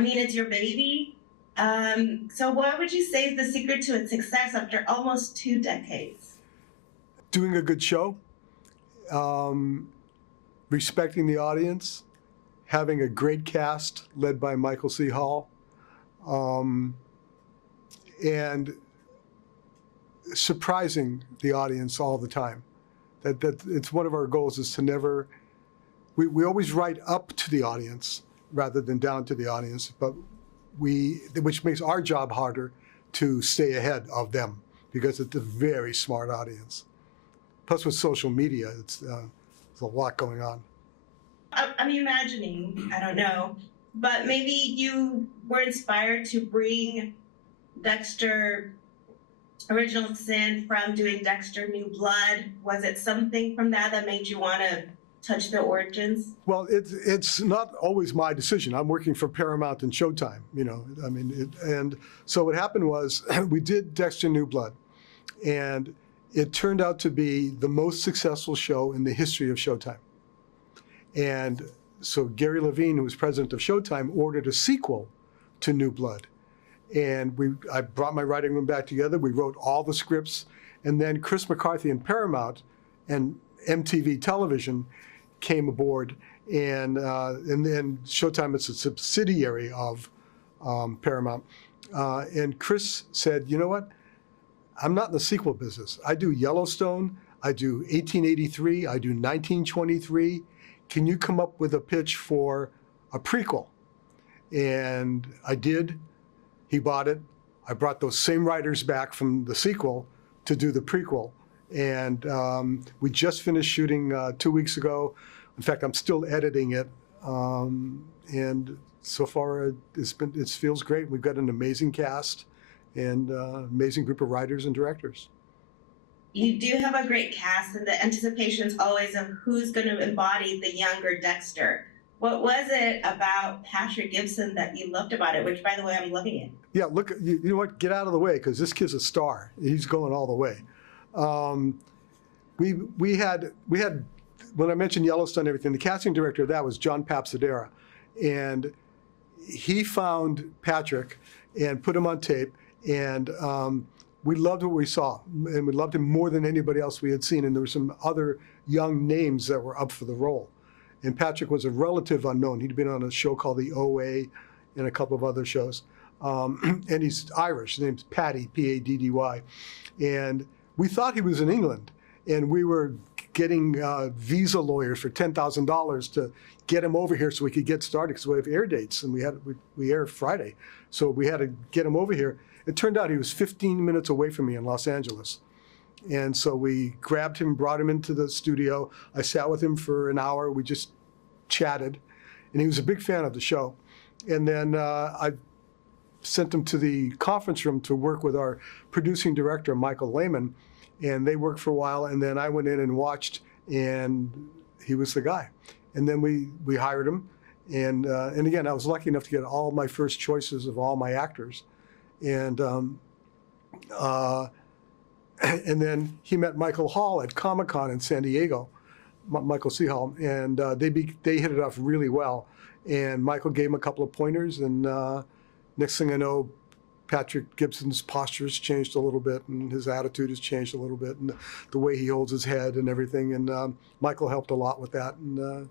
I mean, it's your baby. So what would you say is the secret to its success after almost 2 decades? Doing a good show, respecting the audience, having a great cast led by Michael C. Hall, and surprising the audience all the time. That it's one of our goals is to never, we always write up to the audience rather than down to the audience, but which makes our job harder to stay ahead of them because it's a very smart audience. Plus with social media, there's a lot going on. I'm imagining, I don't know, but maybe you were inspired to bring Dexter Original Sin from doing Dexter New Blood. Was it something from that made you want to touch the origins? Well, it's not always my decision. I'm working for Paramount and Showtime, you know. I mean, and so what happened was we did Dexter New Blood, and it turned out to be the most successful show in the history of Showtime. And so Gary Levine, who was president of Showtime, ordered a sequel to New Blood. And I brought my writing room back together. We wrote all the scripts. And then Chris McCarthy and Paramount and MTV Television came aboard. And then Showtime is a subsidiary of Paramount. And Chris said, you know what? I'm not in the sequel business. I do Yellowstone. I do 1883. I do 1923. Can you come up with a pitch for a prequel? And I did. He bought it. I brought those same writers back from the sequel to do the prequel. And we just finished shooting 2 weeks ago. In fact, I'm still editing it. And so far, it feels great. We've got an amazing cast and amazing group of writers and directors. You do have a great cast, and the anticipation is always of who's going to embody the younger Dexter. What was it about Patrick Gibson that you loved about it? Which, by the way, I'm loving it. Yeah, look, you know what? Get out of the way because this kid's a star. He's going all the way. We had when I mentioned Yellowstone and everything, the casting director of that was John Papsadera, and he found Patrick and put him on tape, and we loved what we saw, and we loved him more than anybody else we had seen. And there were some other young names that were up for the role. And Patrick was a relative unknown. He'd been on a show called The OA and a couple of other shows. And he's Irish. His name's Paddy, P-A-D-D-Y. And we thought he was in England. And we were getting visa lawyers for $10,000 to get him over here so we could get started because we have air dates. And we air Friday. So we had to get him over here. It turned out he was 15 minutes away from me in Los Angeles. And so we grabbed him, brought him into the studio. I sat with him for an hour. We just chatted. And he was a big fan of the show. And then I sent him to the conference room to work with our producing director, Michael Lehman. And they worked for a while. And then I went in and watched, and he was the guy. And then we hired him. And again, I was lucky enough to get all my first choices of all my actors. And then he met Michael Hall at Comic-Con in San Diego, Michael C. Hall, and they hit it off really well. And Michael gave him a couple of pointers, and next thing I know, Patrick Gibson's posture has changed a little bit, and his attitude has changed a little bit, and the way he holds his head and everything. And Michael helped a lot with that, and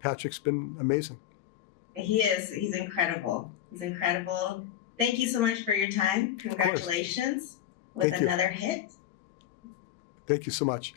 Patrick's been amazing. He is. He's incredible. He's incredible. Thank you so much for your time. Congratulations with another hit. Thank you so much.